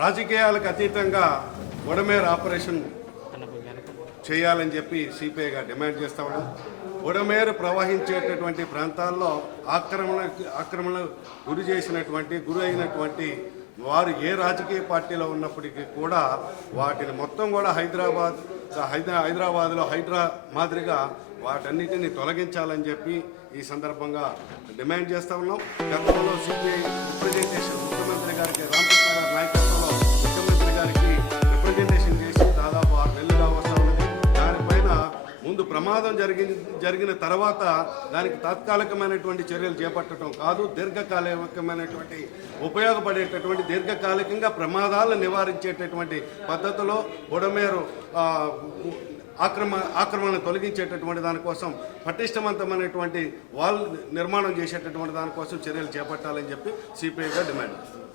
రాజకీయాలకు అతీతంగా బుడమేరు ఆపరేషన్ చేయాలని చెప్పి సిపిఐగా డిమాండ్ చేస్తా ఉన్నాం బుడమేరు ప్రవహించేటటువంటి ప్రాంతాల్లో ఆక్రమణ ఆక్రమణ గురి చేసినటువంటి గురి అయినటువంటి వారు ఏ రాజకీయ పార్టీలో ఉన్నప్పటికీ కూడా వాటిని మొత్తం కూడా హైదరాబాద్ హైదరా హైదరాబాద్లో హైడ్రా మాదిరిగా వాటన్నిటిని తొలగించాలని చెప్పి ఈ సందర్భంగా డిమాండ్ చేస్తా ఉన్నాం. గతంలో సిపిఐ ముందు ప్రమాదం జరిగి జరిగిన తర్వాత దానికి తాత్కాలికమైనటువంటి చర్యలు చేపట్టడం కాదు దీర్ఘకాలికమైనటువంటి ఉపయోగపడేటటువంటి దీర్ఘకాలికంగా ప్రమాదాలను నివారించేటటువంటి పద్ధతిలో బుడమేరు ఆక్రమ ఆక్రమణ తొలగించేటటువంటి దానికోసం పటిష్టవంతమైనటువంటి వాల్ నిర్మాణం చేసేటటువంటి దానికోసం చర్యలు చేపట్టాలని చెప్పి సిపిఐగా డిమాండ్ చేస్తుంది